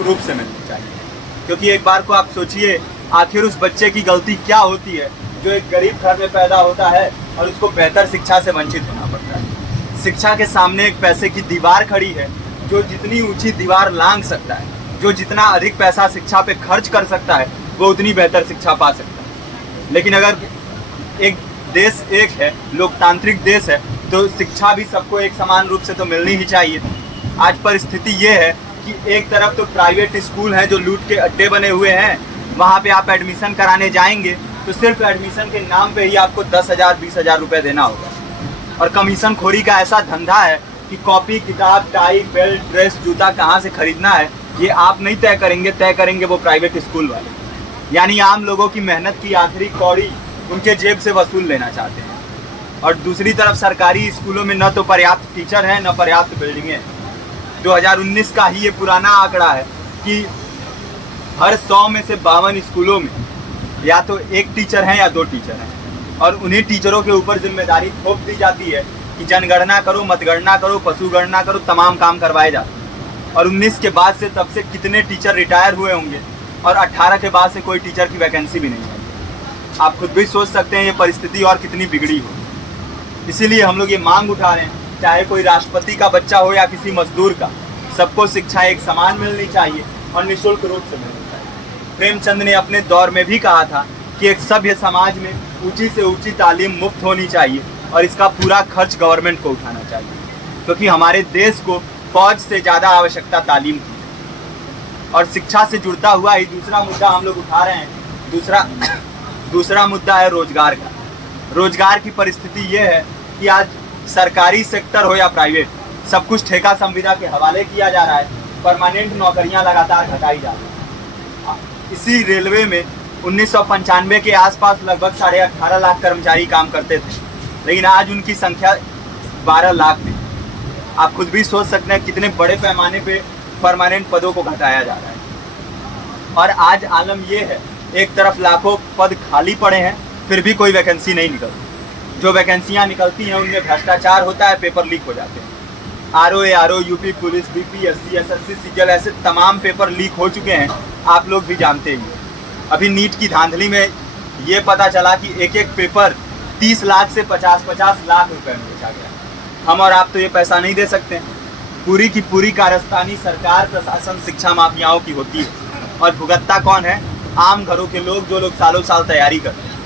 निःशुल्क रूप से मिलनी चाहिए। क्योंकि एक बार को आप सोचिए, आखिर उस बच्चे की गलती क्या होती है जो एक गरीब घर में पैदा होता है और उसको बेहतर शिक्षा से वंचित होना पड़ता है। शिक्षा के सामने एक पैसे की दीवार खड़ी है, जो जितनी ऊंची दीवार लांघ सकता है, जो जितना अधिक पैसा शिक्षा पे खर्च कर सकता है, वो उतनी बेहतर शिक्षा पा सकता है। लेकिन अगर एक देश एक है, लोकतांत्रिक देश है, तो शिक्षा भी सबको एक समान रूप से तो मिलनी ही चाहिए। आज परिस्थिति ये है कि एक तरफ तो प्राइवेट स्कूल हैं जो लूट के अड्डे बने हुए हैं, वहाँ पे आप एडमिशन कराने जाएंगे तो सिर्फ एडमिशन के नाम पे ही आपको 10,000 20,000 रुपये देना होगा। और कमीशन खोरी का ऐसा धंधा है कि कॉपी, किताब, टाई, बेल्ट, ड्रेस, जूता कहाँ से खरीदना है ये आप नहीं तय करेंगे वो प्राइवेट स्कूल वाले। यानी आम लोगों की मेहनत की आखिरी कौड़ी उनके जेब से वसूल लेना चाहते हैं। और दूसरी तरफ सरकारी स्कूलों में न तो पर्याप्त टीचर हैं, न पर्याप्त बिल्डिंगें हैं। 2019 का ही ये पुराना आंकड़ा है कि हर 100 में से 52 स्कूलों में या तो एक टीचर हैं या 2 टीचर हैं। और उन्हीं टीचरों के ऊपर जिम्मेदारी थोप दी जाती है कि जनगणना करो, मतगणना करो, पशुगणना करो, तमाम काम करवाए जाते हैं। और 19 के बाद से तब से कितने टीचर रिटायर हुए होंगे और 18 के बाद से कोई टीचर की वैकेंसी भी नहीं है। आप खुद भी सोच सकते हैं ये परिस्थिति और कितनी बिगड़ी हो। इसीलिए हम लोग ये मांग उठा रहे हैं, चाहे कोई राष्ट्रपति का बच्चा हो या किसी मजदूर का, सबको शिक्षा एक समान मिलनी चाहिए और निःशुल्क रूप से मिलनी चाहिए। प्रेमचंद ने अपने दौर में भी कहा था कि एक सभ्य समाज में ऊंची से ऊंची तालीम मुफ्त होनी चाहिए और इसका पूरा खर्च गवर्नमेंट को उठाना चाहिए। क्योंकि हमारे देश को फौज से ज़्यादा आवश्यकता तालीम की है। और शिक्षा से जुड़ता हुआ ही दूसरा मुद्दा हम लोग उठा रहे हैं। दूसरा मुद्दा है रोजगार का। रोजगार की परिस्थिति ये है कि आज सरकारी सेक्टर हो या प्राइवेट, सब कुछ ठेका संविदा के हवाले किया जा रहा है। परमानेंट नौकरियां लगातार घटाई जा रही हैं। इसी रेलवे में 1995 के आसपास लगभग 18.5 लाख कर्मचारी काम करते थे, लेकिन आज उनकी संख्या 12 लाख थी। आप खुद भी सोच सकते हैं कितने बड़े पैमाने पे परमानेंट पदों को घटाया जा रहा है। और आज आलम ये है, एक तरफ लाखों पद खाली पड़े हैं, फिर भी कोई वैकेंसी नहीं निकलती। जो वैकेंसियां निकलती हैं उनमें भ्रष्टाचार होता है, पेपर लीक हो जाते हैं। RO, UP police, BPSC, SSC, CGL, ऐसे तमाम पेपर लीक हो चुके हैं, आप लोग भी जानते ही। अभी नीट की धांधली में ये पता चला कि एक एक पेपर 30 लाख से 50-50 लाख रुपए में बेचा गया। हम और आप तो ये पैसा नहीं दे सकते। पूरी की पूरी कारस्तानी सरकार, प्रशासन, शिक्षा माफियाओं की होती है। और भुगतता कौन है? आम घरों के लोग, जो लोग सालों साल तैयारी करते हैं,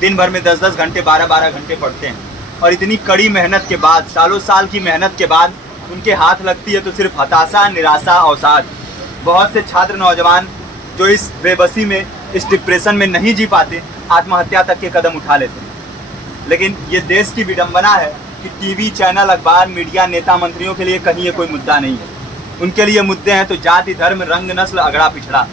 दिन भर में 10-10 घंटे, 12-12 घंटे पढ़ते हैं। और इतनी कड़ी मेहनत के बाद, सालों साल की मेहनत के बाद उनके हाथ लगती है तो सिर्फ हताशा, निराशा, अवसाद। बहुत से छात्र नौजवान जो इस बेबसी में, इस डिप्रेशन में नहीं जी पाते, आत्महत्या तक के कदम उठा लेते हैं। लेकिन ये देश की विडंबना है कि टीवी चैनल, अखबार, मीडिया, नेता, मंत्रियों के लिए कहीं ये कोई मुद्दा नहीं है। उनके लिए मुद्दे हैं तो जाति, धर्म, रंग, नस्ल, अगड़ा पिछड़ा।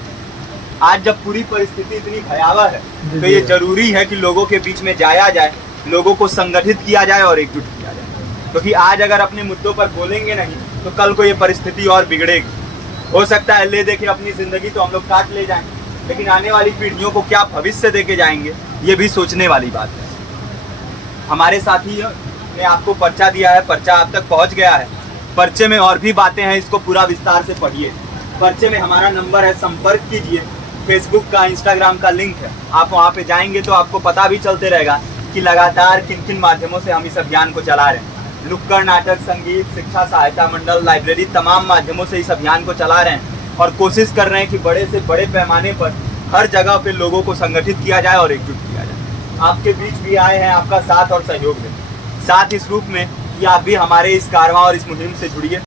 आज जब पूरी परिस्थिति इतनी भयावह है तो ये जरूरी है कि लोगों के बीच में जाया जाए, लोगों को संगठित किया जाए और एकजुट किया जाए। क्योंकि आज अगर अपने मुद्दों पर बोलेंगे नहीं तो कल को ये परिस्थिति और बिगड़ेगी। हो सकता है ले दे के अपनी जिंदगी तो हम लोग काट ले जाएं, लेकिन आने वाली पीढ़ियों को क्या भविष्य दे के जाएंगे, ये भी सोचने वाली बात है। हमारे साथी ने आपको पर्चा दिया है, पर्चा आप तक पहुंच गया है। पर्चे में और भी बातें हैं, इसको पूरा विस्तार से पढ़िए। पर्चे में हमारा नंबर है, संपर्क कीजिए। फेसबुक का, इंस्टाग्राम का लिंक है, आप वहाँ पे जाएंगे तो आपको पता भी चलते रहेगा कि लगातार किन किन माध्यमों से हम इस अभियान को चला रहे हैं। नुक्कड़ नाटक, संगीत, शिक्षा सहायता मंडल, लाइब्रेरी, तमाम माध्यमों से इस अभियान को चला रहे हैं और कोशिश कर रहे हैं कि बड़े से बड़े पैमाने पर हर जगह पे लोगों को संगठित किया जाए और एकजुट किया जाए। आपके बीच भी आए हैं आपका साथ और सहयोग दें। साथ इस रूप में कि आप भी हमारे इस कारवां और इस मुहिम से जुड़िए।